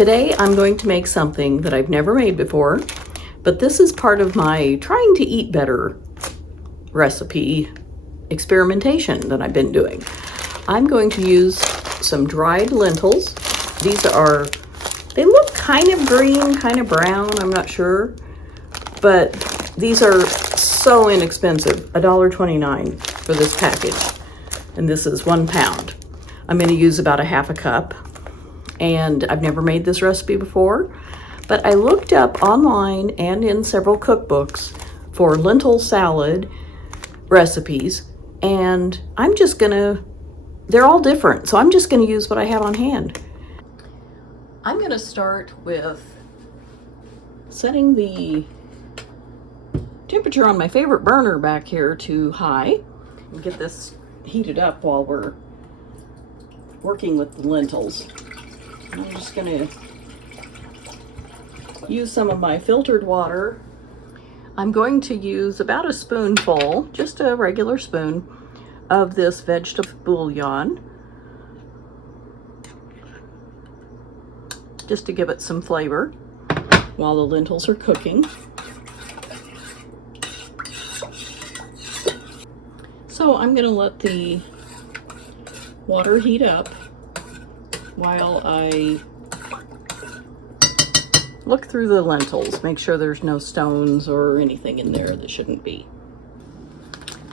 Today I'm going to make something that I've never made before, but this is part of my trying to eat better recipe experimentation that I've been doing. I'm going to use some dried lentils. They look kind of green, kind of brown, I'm not sure, but these are so inexpensive, $1.29 for this package, and this is 1 pound. I'm going to use about a half a cup. And I've never made this recipe before, but I looked up online and in several cookbooks for lentil salad recipes, and they're all different, so I'm just gonna use what I have on hand. I'm gonna start with setting the temperature on my favorite burner back here to high and get this heated up while we're working with the lentils. I'm just going to use some of my filtered water. I'm going to use about a spoonful, just a regular spoon, of this vegetable bouillon, just to give it some flavor while the lentils are cooking. So I'm going to let the water heat up while I look through the lentils, make sure there's no stones or anything in there that shouldn't be.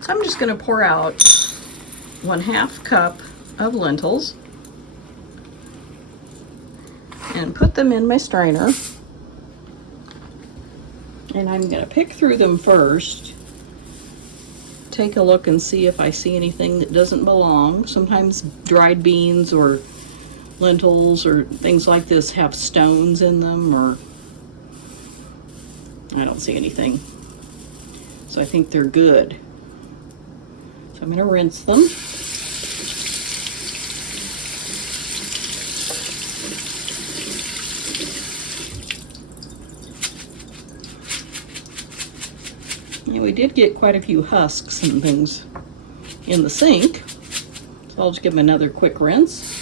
So I'm just going to pour out 1/2 cup of lentils and put them in my strainer. And I'm going to pick through them first, take a look and see if I see anything that doesn't belong. Sometimes dried beans or lentils or things like this have stones in them, or I don't see anything. So I think they're good. So I'm going to rinse them. And we did get quite a few husks and things in the sink, so I'll just give them another quick rinse.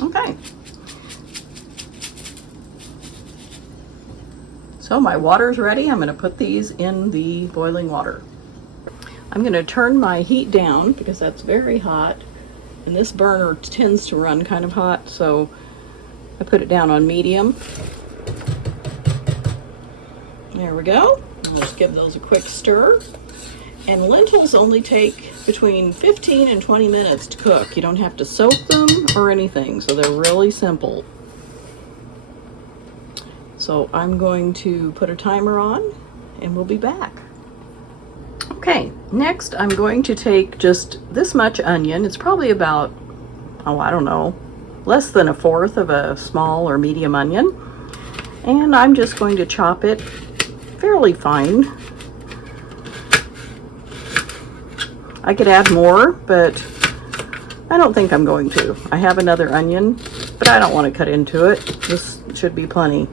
Okay, so my water's ready. I'm going to put these in the boiling water. I'm going to turn my heat down because that's very hot, and this burner tends to run kind of hot, so I put it down on medium. There we go. I'll just give those a quick stir. And lentils only take between 15 and 20 minutes to cook. You don't have to soak them or anything, so they're really simple. So I'm going to put a timer on and we'll be back. Okay, next I'm going to take just this much onion. It's probably about, I don't know, less than 1/4 of a small or medium onion. And I'm just going to chop it fairly fine. I could add more, but I don't think I'm going to. I have another onion, but I don't want to cut into it. This should be plenty.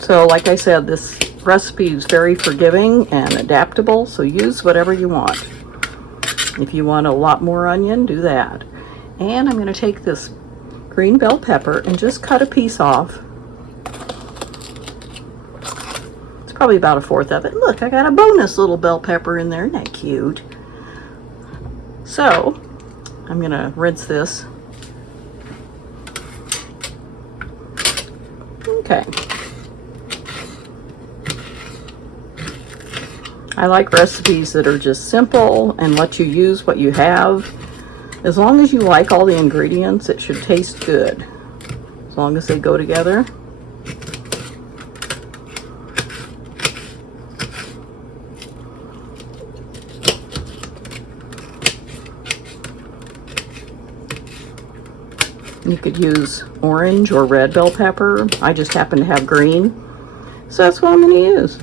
So like I said, this recipe is very forgiving and adaptable, so use whatever you want. If you want a lot more onion, do that. And I'm going to take this green bell pepper and just cut a piece off. It's probably about 1/4 of it. Look, I got a bonus little bell pepper in there. Isn't that cute? So I'm going to rinse this. Okay. I like recipes that are just simple and let you use what you have. As long as you like all the ingredients, it should taste good. As long as they go together. You could use orange or red bell pepper. I just happen to have green, so that's what I'm going to use.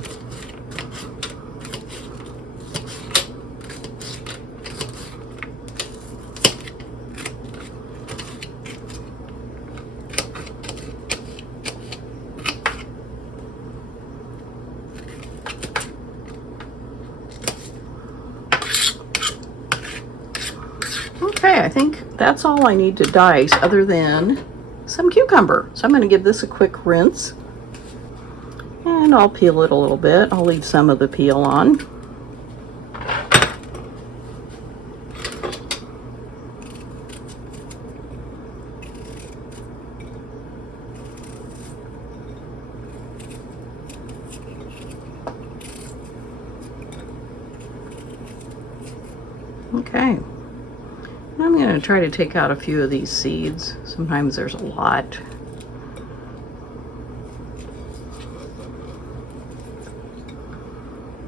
Okay, I think that's all I need to dice other than some cucumber. So I'm going to give this a quick rinse. And I'll peel it a little bit. I'll leave some of the peel on. Okay. I'm going to try to take out a few of these seeds. Sometimes there's a lot.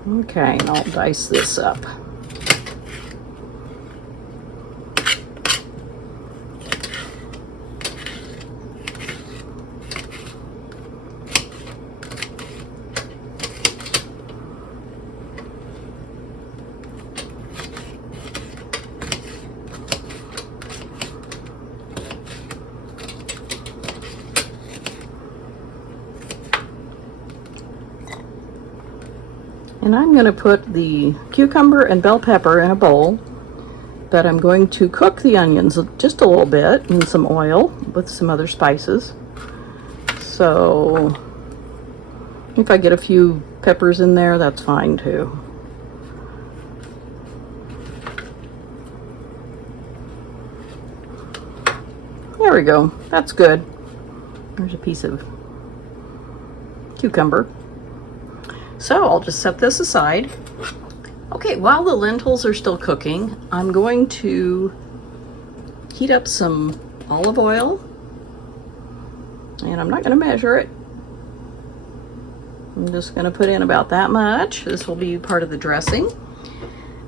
Okay, and I'll dice this up. And I'm going to put the cucumber and bell pepper in a bowl, but I'm going to cook the onions just a little bit in some oil with some other spices. So if I get a few peppers in there, that's fine too. There we go. That's good. There's a piece of cucumber. So I'll just set this aside. Okay, while the lentils are still cooking, I'm going to heat up some olive oil. And I'm not going to measure it. I'm just going to put in about that much. This will be part of the dressing.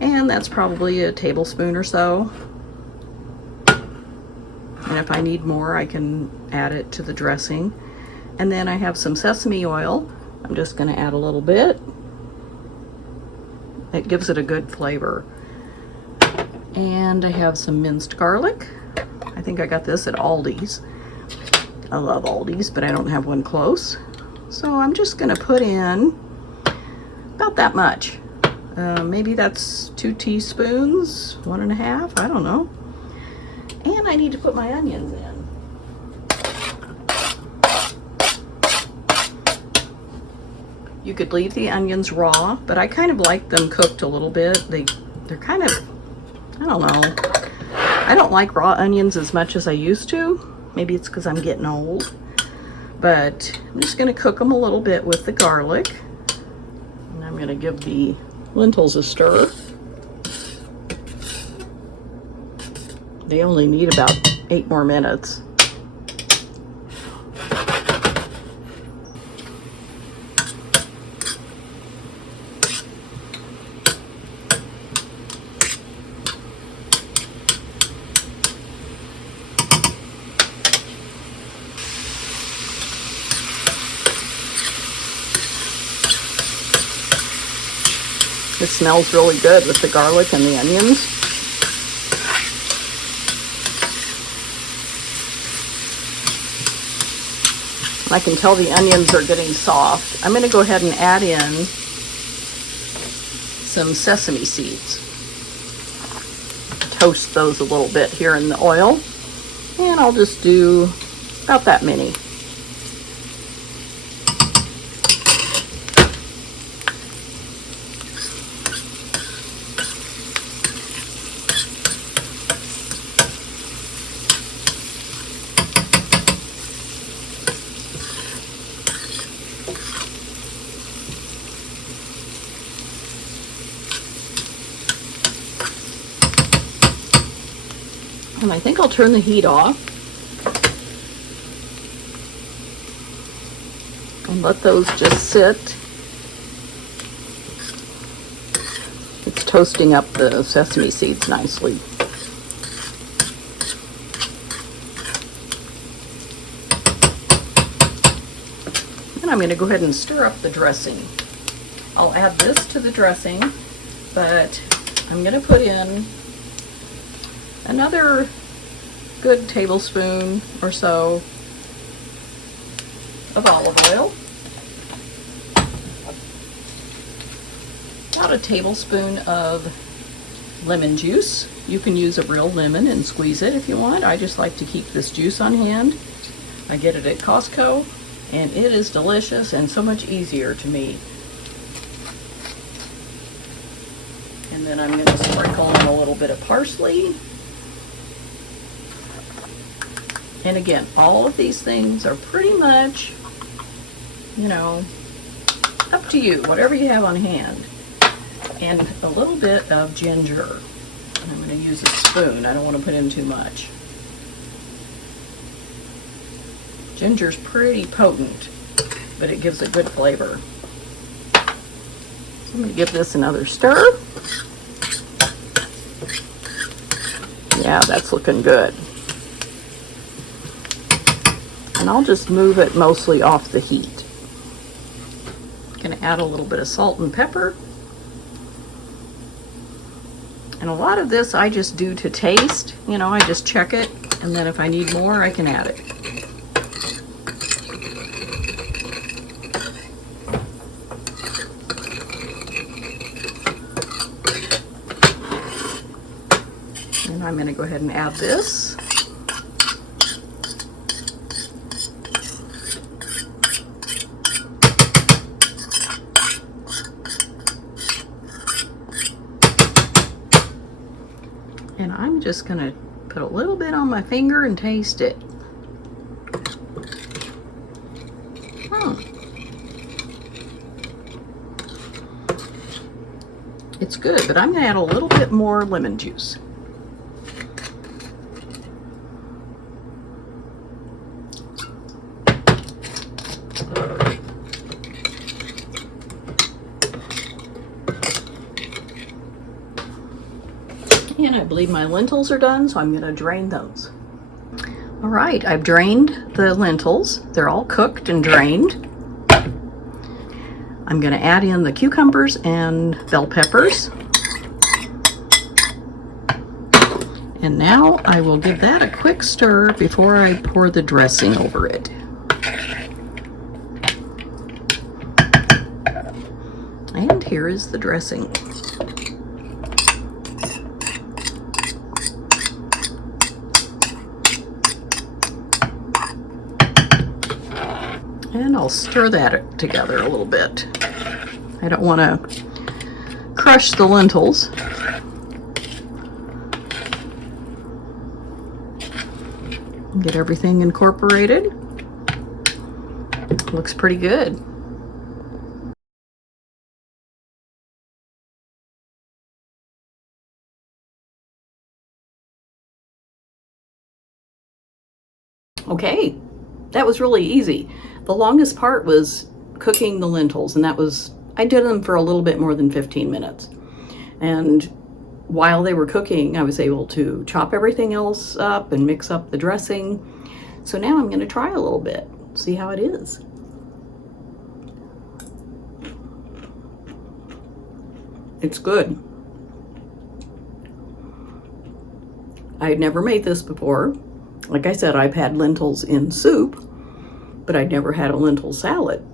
And that's probably a tablespoon or so. And if I need more, I can add it to the dressing. And then I have some sesame oil. I'm just going to add a little bit. It gives it a good flavor. And I have some minced garlic. I think I got this at Aldi's. I love Aldi's, but I don't have one close. So I'm just going to put in about that much. Maybe that's 2 teaspoons, 1.5, I don't know. And I need to put my onions in. You could leave the onions raw, but I kind of like them cooked a little bit. They're kind of, I don't know. I don't like raw onions as much as I used to. Maybe it's because I'm getting old. But I'm just going to cook them a little bit with the garlic. And I'm going to give the lentils a stir. They only need about 8 more minutes. It smells really good with the garlic and the onions. I can tell the onions are getting soft. I'm going to go ahead and add in some sesame seeds. Toast those a little bit here in the oil. And I'll just do about that many. And I think I'll turn the heat off and let those just sit. It's toasting up the sesame seeds nicely. And I'm going to go ahead and stir up the dressing. I'll add this to the dressing, but I'm going to put in another good tablespoon or so of olive oil, about a tablespoon of lemon juice. You can use a real lemon and squeeze it if you want. I just like to keep this juice on hand. I get it at Costco, and it is delicious and so much easier to me. And then I'm going to sprinkle in a little bit of parsley. And again, all of these things are pretty much, you know, up to you, whatever you have on hand. And a little bit of ginger. I'm going to use a spoon. I don't want to put in too much. Ginger's pretty potent, but it gives a good flavor. So I'm going to give this another stir. Yeah, that's looking good. And I'll just move it mostly off the heat. I'm going to add a little bit of salt and pepper. And a lot of this I just do to taste. You know, I just check it, and then if I need more, I can add it. And I'm going to go ahead and add this. And I'm just going to put a little bit on my finger and taste it. It's good, but I'm going to add a little bit more lemon juice. And I believe my lentils are done, so I'm going to drain those. All right, I've drained the lentils. They're all cooked and drained. I'm going to add in the cucumbers and bell peppers. And now I will give that a quick stir before I pour the dressing over it. And here is the dressing. And I'll stir that together a little bit. I don't want to crush the lentils. Get everything incorporated. Looks pretty good. Okay, that was really easy. The longest part was cooking the lentils, and I did them for a little bit more than 15 minutes. And while they were cooking, I was able to chop everything else up and mix up the dressing. So now I'm going to try a little bit, see how it is. It's good. I had never made this before. Like I said, I've had lentils in soup, but I'd never had a lentil salad.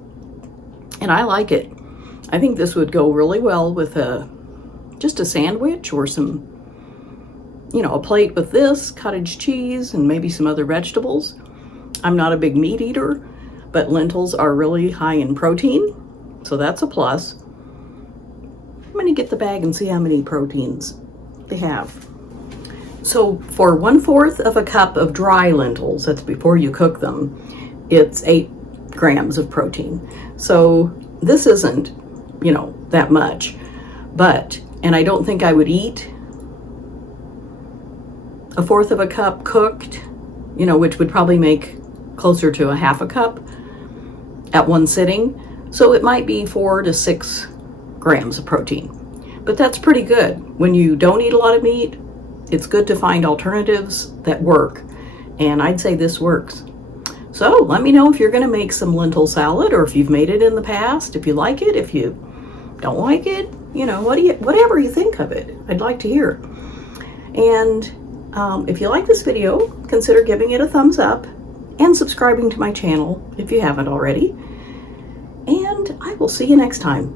And I like it. I think this would go really well with just a sandwich or some, a plate with this, cottage cheese, and maybe some other vegetables. I'm not a big meat eater, but lentils are really high in protein, so that's a plus. I'm going to get the bag and see how many proteins they have. So for 1/4 of a cup of dry lentils, that's before you cook them, it's 8 grams of protein. So this isn't, that much, and I don't think I would eat 1/4 of a cup cooked, which would probably make closer to 1/2 cup at one sitting. So it might be 4 to 6 grams of protein, but that's pretty good. When you don't eat a lot of meat, it's good to find alternatives that work, and I'd say this works. So let me know if you're going to make some lentil salad, or if you've made it in the past, if you like it, if you don't like it, whatever you think of it, I'd like to hear. And if you like this video, consider giving it a thumbs up and subscribing to my channel if you haven't already. And I will see you next time.